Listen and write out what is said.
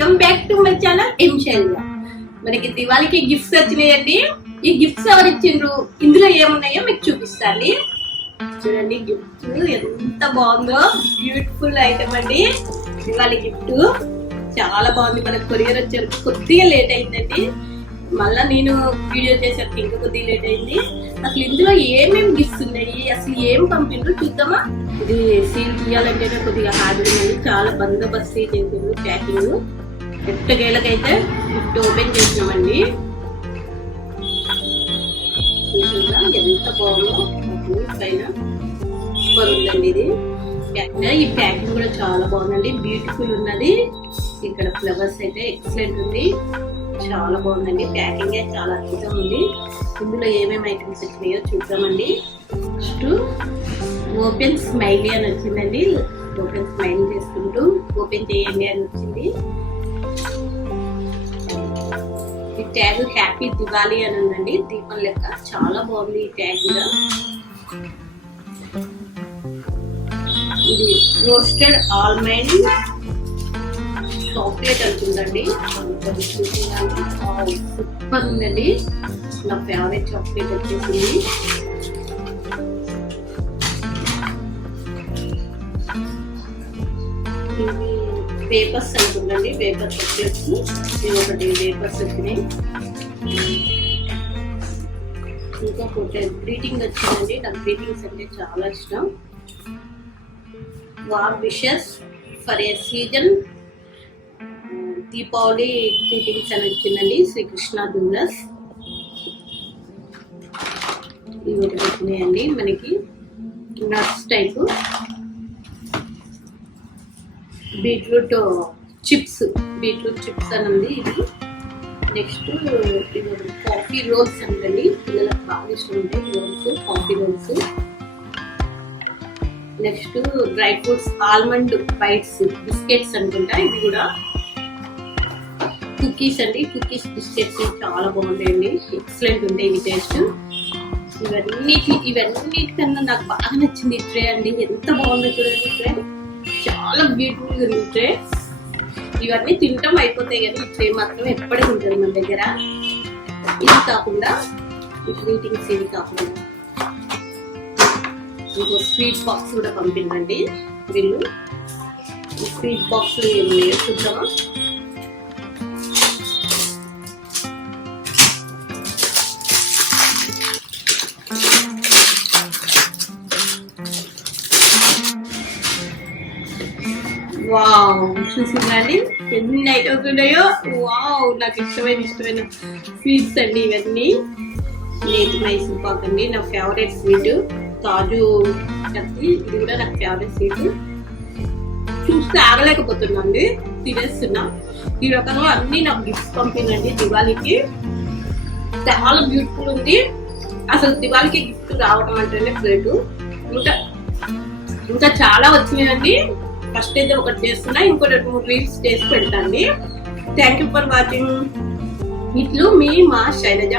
Welcome back to my channel M Shailaja. మనకి దివాళీకి gifts వచ్చినాయండి. ఈ గిఫ్ట్స్ ఎవరు ఇచ్చిండ్రు, ఇందులో ఏమున్నాయో మీకు చూపిస్తాను. చూడండి గిఫ్ట్ ఎంత బాగుందో, బ్యూటిఫుల్ ఐటమ్ అండి. దివాళీ గిఫ్ట్ చాలా బాగుంది. మనకు కొరియర్ వచ్చారు, కొద్దిగా లేట్ అయిందండి. మళ్ళా నేను వీడియో చేసేది ఇంకా కొద్దిగా లేట్ అయింది. అసలు ఇందులో ఏమేమి గిఫ్ట్స్ ఉన్నాయి, అసలు ఏం పంపిండ్రు చూద్దామా. ఇది సీల్ తీయాలంటేనే కొద్దిగా హార్డ్ ఉంది. చాలా బందోబస్తు చేసిండ్రు ప్యాకింగ్. ఎట్టగేలకైతే గిఫ్ట్ ఓపెన్ చేసినామండి. ఎంత బాగుందో పైన సూపర్ ఉందండి. ఇది ఈ ప్యాకింగ్ కూడా చాలా బాగుందండి, బ్యూటిఫుల్ ఉన్నది. ఇక్కడ ఫ్లవర్స్ అయితే ఎక్సలెంట్ ఉంది, చాలా బాగుందండి. ప్యాకింగ్ చాలా అద్భుతంగా ఉంది. ఇందులో ఏమేమి ఐటమ్స్ వచ్చినాయో చూద్దామండి. ఫస్ట్ ఓపెన్ స్మైలీ అని వచ్చిందండి. ఓపెన్ స్మైలీ చేసుకుంటూ ఓపెన్ చేయండి అని వచ్చింది. ఈ ట్యాగ్ హ్యాపీ దివాళీ అని ఉందండి, దీపం లెక్క. చాలా బాగుంది ఈ ట్యాగ్ కూడా. ఇది రోస్టెడ్ ఆల్మండ్ చాక్లెట్ అంటుందండి. సూపర్ ఉందండి, నా ఫేవరెట్ చాక్లెట్ వచ్చేసింది. ఇవి పేపర్స్ అనుకుందండి, పేపర్ చాక్లెట్స్. ఇవి ఒకటి పేపర్స్ వచ్చినాయి. ఇంకొకటి గ్రీటింగ్ వచ్చిందండి. నాకు గ్రీటింగ్స్ అంటే చాలా ఇష్టం. War wishes for a season Deepavali greetings అని వచ్చిందండి. శ్రీకృష్ణ జ్యువెలర్స్. ఇవి ఒకటి వచ్చినాయండి మనకి నట్స్ టైప్. బీట్రూట్ చిప్స్ అని ఉంది ఇది. నెక్స్ట్ ఇది కాఫీ రోల్స్ అంటండి, పిల్లలకు బాగా ఇష్టం ఉంటాయి rolls, coffee rolls. Next dry fruits almond bites biscuits అనుకుంటా. ఇది కూడా కుకీస్ అండి, కుకీస్ బిస్కెట్స్ చాలా బాగుంటాయండి, ఎక్సలెంట్ ఉంటాయి ఇవి టేస్ట్. ఇవన్నిటికన్నా నాకు బాగా నచ్చింది ఈ ట్రే అండి. ఎంత బాగుందో చూడండి ట్రే, చాలా బ్యూటిఫుల్ ఉంది ట్రే. ఇవన్నీ తింటాం అయిపోతాయి కానీ ఈ ట్రే మాత్రం ఎప్పటికీ ఉంటుంది మన దగ్గర. ఇది కాకుండా గ్రీటింగ్స్ ఇవి కాకుండా ఇంకో స్వీట్ బాక్స్ కూడా పంపిందండి వీళ్ళు. ఈ స్వీట్ బాక్స్ ఏమన్నాయో చూద్దామా. వావ్, చూసిందండి ఎన్ని ఐటమ్స్ ఉన్నాయో. వావ్, నాకు ఇష్టమైన స్వీట్స్ అండి ఇవన్నీ. నేతి మైసూర్ పాక్ అండి, నా ఫేవరెట్ స్వీట్. కాజు కత్తి, ఇది కూడా నాకు ఫేవరెట్ స్వీట్. చూస్తే ఆగలేకపోతున్నాండి, తినేస్తున్నా. ఈ రకంగా అన్ని నాకు గిఫ్ట్స్ పంపిందండి దివాళీకి. చాలా బ్యూటిఫుల్ ఉంది. అసలు దివాళీకి గిఫ్ట్ రావడం అంటేనే ప్లేటు. ఇంకా చాలా వచ్చినాయండి. ఫస్ట్ అయితే ఒకటి చేస్తున్నా, ఇంకోటి 2 రీల్స్ చేసి పెడతాండి. Thank you for watching. ఇట్లు మీ మా శైలజ.